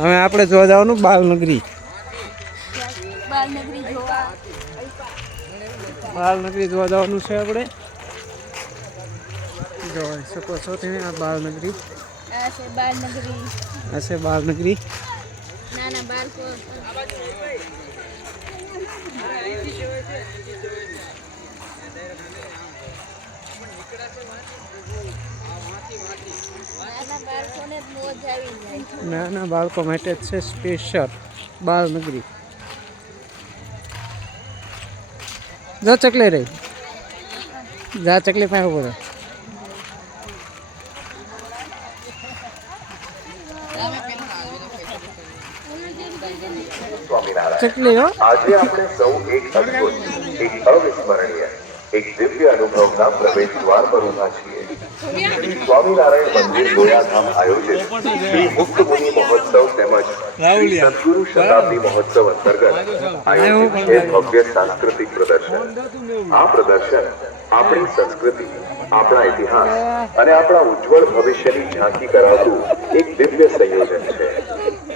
હવે આપણે જોવા જવાનું બાલનગરી જોવા જવાનું છે આપણે જોઈ શકો છો તમે આ બાલનગરી આ છે બાલનગરી નાના બાળકો માટે જ છે સ્પેશિયલ બાલનગરી જો ચકલી રહી જા ચકલી પાસે પડે ચકલી હો આજે આપણે સૌ એક અદ્ભુત એક અવિસ્મરણીય એક દિવ્ય અનુભવના પ્રવેશ દ્વાર પર ઉભા છીએ શ્રી સ્વામિનારાયણ મંદિર ગોયાધામ આયોજિત શ્રી મુક્ત મુનિ મહોત્સવ તેમજ શ્રી સદગુરુ શતાબ્દી મહોત્સવ અંતર્ગત આયોજિત છે ભવ્ય સાંસ્કૃતિક પ્રદર્શન આ પ્રદર્શન આપણી સંસ્કૃતિ આપણા ઇતિહાસ અને આપણા ઉજ્જવળ ભવિષ્યની ઝાંખી કરાવતું એક દિવ્ય સંયોજન છે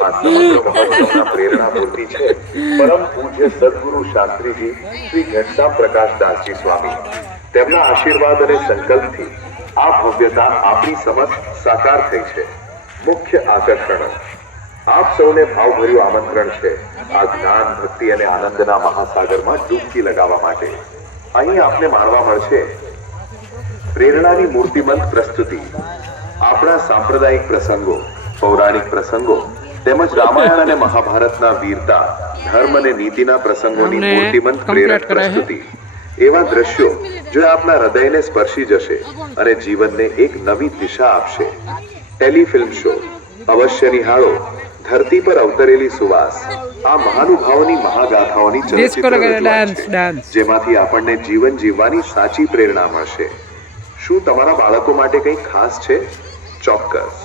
આ સમગ્ર મહોત્સવના પ્રેરણા મૂર્તિ છે પરમ પૂજ્ય સદગુરુ શાસ્ત્રીજી શ્રી ઘનશ્યામ પ્રકાશદાસજી સ્વામી તેમના આશીર્વાદ અને સંકલ્પથી આ ભવ્યતા આપણી સમક્ષ સાકાર થઈ છે મુખ્ય આકર્ષણો આપ સૌને ભાવભર્યું આમંત્રણ છે આ જ્ઞાન ભક્તિ અને આનંદના મહાસાગરમાં ડૂબકી લગાવવા માટે અહીં આપને માણવા મળશે પ્રેરણાની મૂર્તિમંત પ્રસ્તુતિ આપણા સાંપ્રદાયિક પ્રસંગો પૌરાણિક પ્રસંગો તેમજ રામાયણ અને મહાભારતના વીરતા ધર્મ અને નીતિના પ્રસંગોની મૂર્તિમંત પ્રેરક પ્રસ્તુતિ એવા દ્રશ્યો જો આપના હૃદયને સ્પર્શી જશે અને જીવનને એક નવી દિશા આપશે ટેલિફિલ્મ શો અવશ્ય નિહાળો ધરતી પર અવતરેલી સુવાસ આ મહાનુભાવોની મહાગાથાઓની ચલચિત્ર જેમાંથી આપણને જીવન જીવવાની સાચી પ્રેરણા મળશે શું તમારા બાળકો માટે કંઈ ખાસ છે ચોક્કસ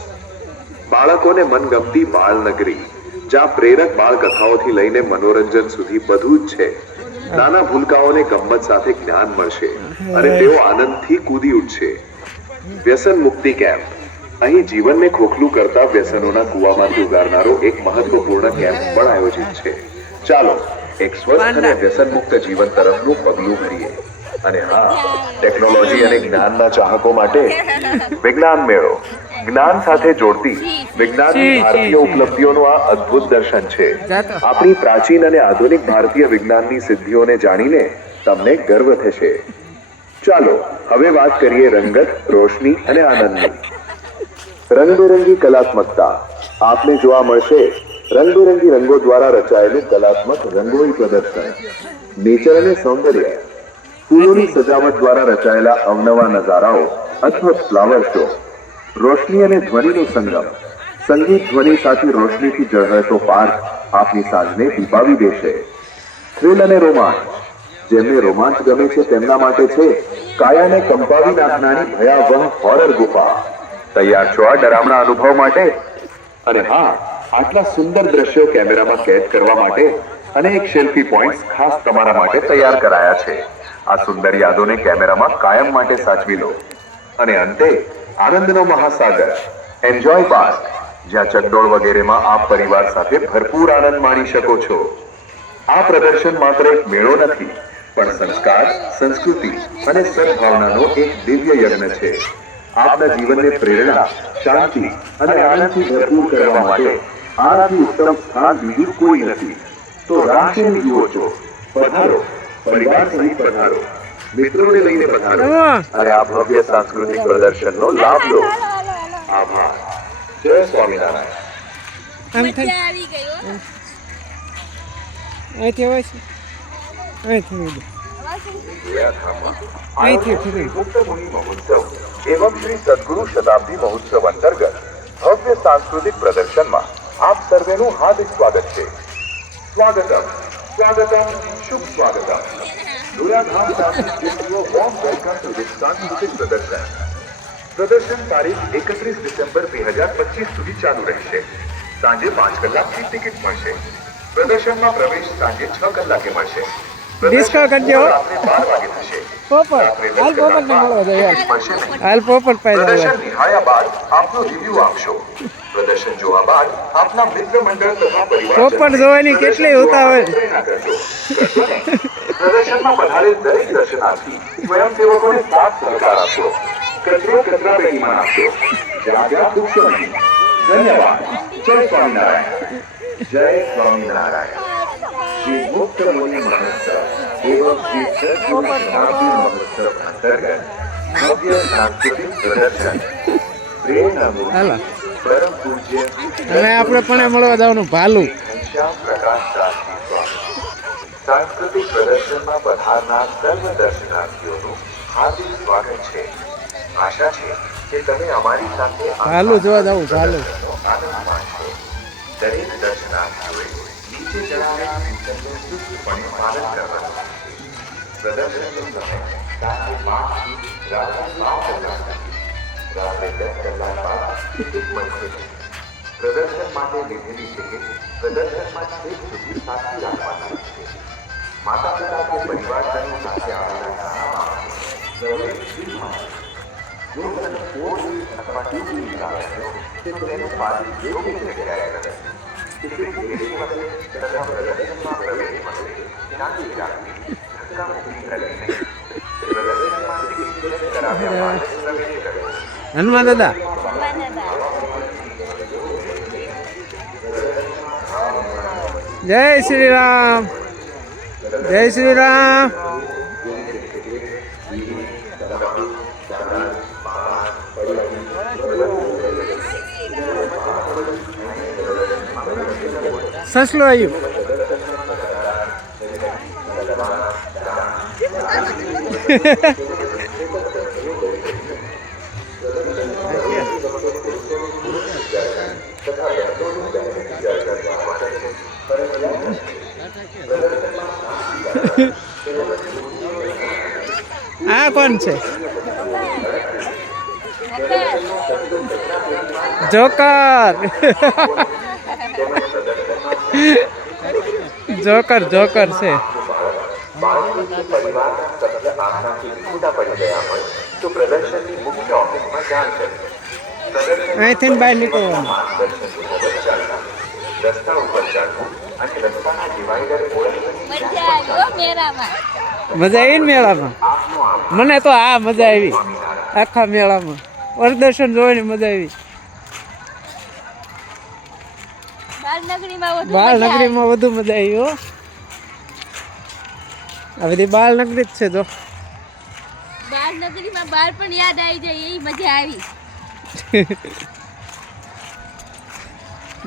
બાળકોને મનગમતી બાળનગરી જ્યાં પ્રેરક બાળ કથાઓથી લઈને મનોરંજન સુધી બધું જ છે નાના ભૂલકાઓને ગમ્મત સાથે જ્ઞાન મળશે અને તેઓ આનંદથી કૂદી ઉઠશે વ્યસન મુક્તિ કેમ્પ અહીં જીવનને ખોખલું કરતા વ્યસનોના કૂવામાંથી ઉગારનારો એક મહત્વપૂર્ણ કેમ્પ પણ આયોજિત છે ચાલો એક સ્વસ્થ અને વ્યસન મુક્ત જીવન તરફનું પગલું ભરીએ અને હા ટેકનોલોજી અને જ્ઞાનના ચાહકો માટે વિજ્ઞાન મેળો જ્ઞાન સાથે જોડતી વિજ્ઞાનની ભારતીય ઉપલબ્ધિઓનું આ અદ્ભુત દર્શન છે આપણી પ્રાચીન અને આધુનિક ભારતીય વિજ્ઞાનની સિદ્ધિઓને જાણીને તમને ગર્વ થશે ચાલો હવે વાત કરીએ રંગત રોશની અને આનંદની રંગબેરંગી કલાત્મકતા આપને જોવા મળશે રંગબેરંગી રંગો દ્વારા રચાયેલું કલાત્મક રંગોળી પ્રદર્શન નેચર અને સૌંદર્ય ફૂલોની સજાવટ દ્વારા રચાયેલા અવનવા નજારાઓ અથવા ફ્લાવર શો રોશની અને ધ્વનિનો સંગમ સંગીત ધ્વનિ સાથે રોશનીથી ઝળહળતો પાર્ક આપની સાંજને દીપાવી દેશે થ્રિલ અને રોમાંચ જેમને રોમાંચ ગમે છે તેમના માટે છે કાયાને કંપાવી નાખનારી ભયાવહ હોરર ગુફા તૈયાર છો આ ડરામણા અનુભવ માટે અને હા આટલા સુંદર દ્રશ્યો કેમેરામાં કેદ કરવા માટે અને એક સેલ્ફી પોઈન્ટ્સ ખાસ તમારા માટે તૈયાર કરાયા છે આ સુંદર યાદોને કેમેરામાં કાયમ માટે સાચવી લો અને અંતે આનંદનો મહાસાગર એન્જોય પાર્ક જ્યાં ચકડોળ વગેરેમાં આપ પરિવાર સાથે ભરપૂર આનંદ માણી શકો છો આ પ્રદર્શન માત્ર એક મેળો નથી પણ સંસ્કાર સંસ્કૃતિ અને સદભાવનાનો એક દિવ્ય યજ્ઞ છે આપના જીવનને પ્રેરણા શાંતિ અને આનંદથી ભરપૂર કરવા માટે આનાથી ઉત્તમ સ્થાન બીજું કોઈ નથી તો રાશિની જુઓ છો પધારો પરિવાર સહિત પધારો મિત્રોને લઈને પધારો અને આ ભવ્ય સાંસ્કૃતિક પ્રદર્શનનો લાભ લો આભાર જય સ્વામિનારાયણ मुक्त मुनि महोत्सव एवं श्री सदगुरु शताब्दी महोत्सव अंतर्गत भव्य सांस्कृतिक प्रदर्शन में आप सर्वेनु हार्दिक स्वागत है स्वागतम स्वागतम शुभ स्वागतम गोयाधाम वॉर्म वेलकम टू दिस सांस्कृतिक प्रदर्शन तारीख 31 डिसेम्बर 2025 સુધી ચાલુ રહેશે સાંજે 5 કલાકની ટિકિટ મળશે પ્રદર્શનમાં પ્રવેશ સાંજે 6 કલાકે મળશે ડિસ્કો કરજો રાત્રે 12 વાગે થશે પોપર હાલ પોપર ને મળવા દે યાર હાલ પોપર પાઈ પ્રદર્શન નિહાળ્યા બાદ આપનો રિવ્યુ આપશો પ્રદર્શન જોવા બાદ આપના મિત્ર મંડળ તથા પોપટ જોવાની કેટલી ઉતાવળ. પ્રદર્શનમાં પધારેલ દરેક દર્શનાર્થી સ્વયંસેવકોને સાથ સહકાર આપજો. કચરો કચરા પેટીમાં નાખજો. જ્યાં જ્યાં થૂકશો નહીં. ધન્યવાદ. જય સ્વામિનારાયણ. જય સ્વામિનારાયણ. શ્રી મુક્ત મુનિ મહોત્સવ એવં શ્રી સદગુરુ શતાબ્દી મહોત્સવ અંતર્ગત ભવ્ય સાંસ્કૃતિક પ્રદર્શન પ્રેરણામૂર્તિ હાલો પરમ પૂજ્ય હવે આપણે પણ મળવા જવાનું ભાલું. ઘનશ્યામ પ્રકાશ શાસ્ત્રી સ્વામી. સાંસ્કૃતિક પ્રદર્શનમાં પધારનાર સર્વ દર્શનાર્થીઓનું હાર્દિક સ્વાગત છે. આશા છે કે તમે અમારી સાથે આ ભાલું જોવા જવું ભાલું. આનંદ માણશો. દરેક દર્શનાર્થીઓએ નીચે જણાવેલ સૂચનનું ચુસ્તપણે પાલન કરવાનું છે. પ્રદર્શનનો સમય સાંજે 5 થી રાત્રે 9 કલાક સુધી. રાત્રે 10 કલાક બાદ ટિકિટ મળશે. પ્રદર્શન માટે લીધેલી ટિકિટ પ્રદર્શનમાં છેક સુધી સાચવી રાખવાની છે. માતા પિતા કે પરિવારજનો સાથે આવેલા નાના બાળકો પ્રવેશ ફ્રી મળશે. જો તમે 4 વ્હીલ અથવા 2 વ્હીલ લાવો છો તો તેનું પાલન યોગ્ય જગ્યાએ કરે. ટિકિટ લેતી વખતે તથા પ્રદર્શનમાં પ્રવેશ વખતે શાંતિ રાખવી, ધક્કામુક્કી કરવી નહીં. પ્રદર્શનમાં ટિકિટ ચેક કરાવ્યા બાદ પ્રવેશ કરો. હનુમાન દાદા જય શ્રી રામ. જય શ્રી રામ. સસલું આવ્યું. આ કોણ છે? જોકર. જોકર જોકર છે. પરિવારના સભ્ય આશાથી છૂટા પડી ગયા હોય તો પ્રદર્શનની મુખ્ય ઓફિસમાં જાણ કરવી. અહીંથી બહાર નીકળવાનું. માર્ગદર્શન વગર ચાલવું. રસ્તા ઉપર ચાલવું અને રસ્તાના ડિવાઈડર ઓળખવાની મજા આવી મેળામાં. મજા આવી ને મેળામાં? આપનો આભાર. મને તો આ મજા આવી આખા મેળામાં. પ્રદર્શન જોવાની મજા આવી. બાળનગરીમાં વધુ મજા આવી હો. આ બધી બાળનગરી જ છે. જો બાળનગરીમાં બાળ પણ યાદ આવી જાય એવી મજા આવી.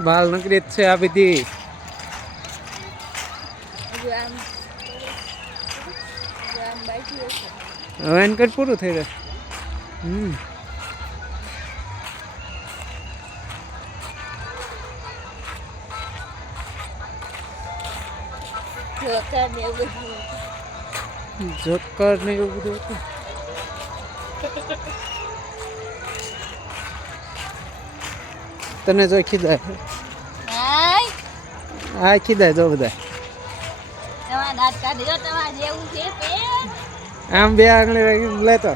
બાળનગરી જ છે આ બધી. હવે એને કઈ પૂરું થઈ રહ્યું. જોકર ને એવું બધું હતું. તને જો ખીદાય. હા ખીદાય જો બધા. આમ બે આંગળી લેતો.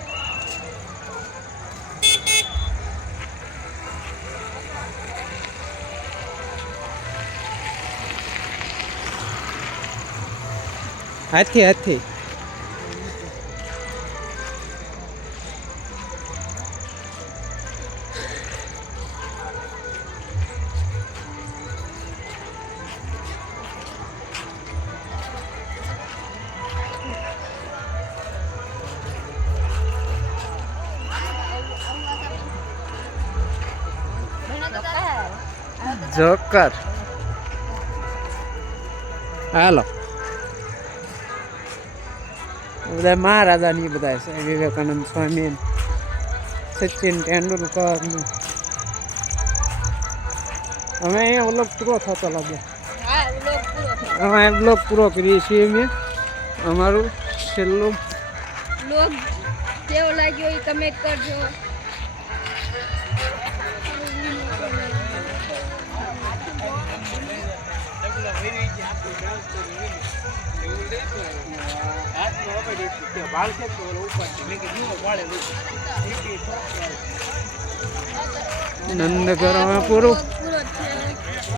હાથથી હાથથી. જોકર. હાલો બધા મહારાજાની બધા છે. વિવેકાનંદ સ્વામી, સચિન તેંડુલકર. અમે અહીંયા વ્લોગ પૂરો થતો લાગે. અમે બ્લોગ પૂરો કરીએ છીએ. અમે અમારું છેલ્લું બ્લોગ કેવો લાગ્યો એ કમેન્ટ કરજો. નંદઘર હવે પૂરું. પૂરો છે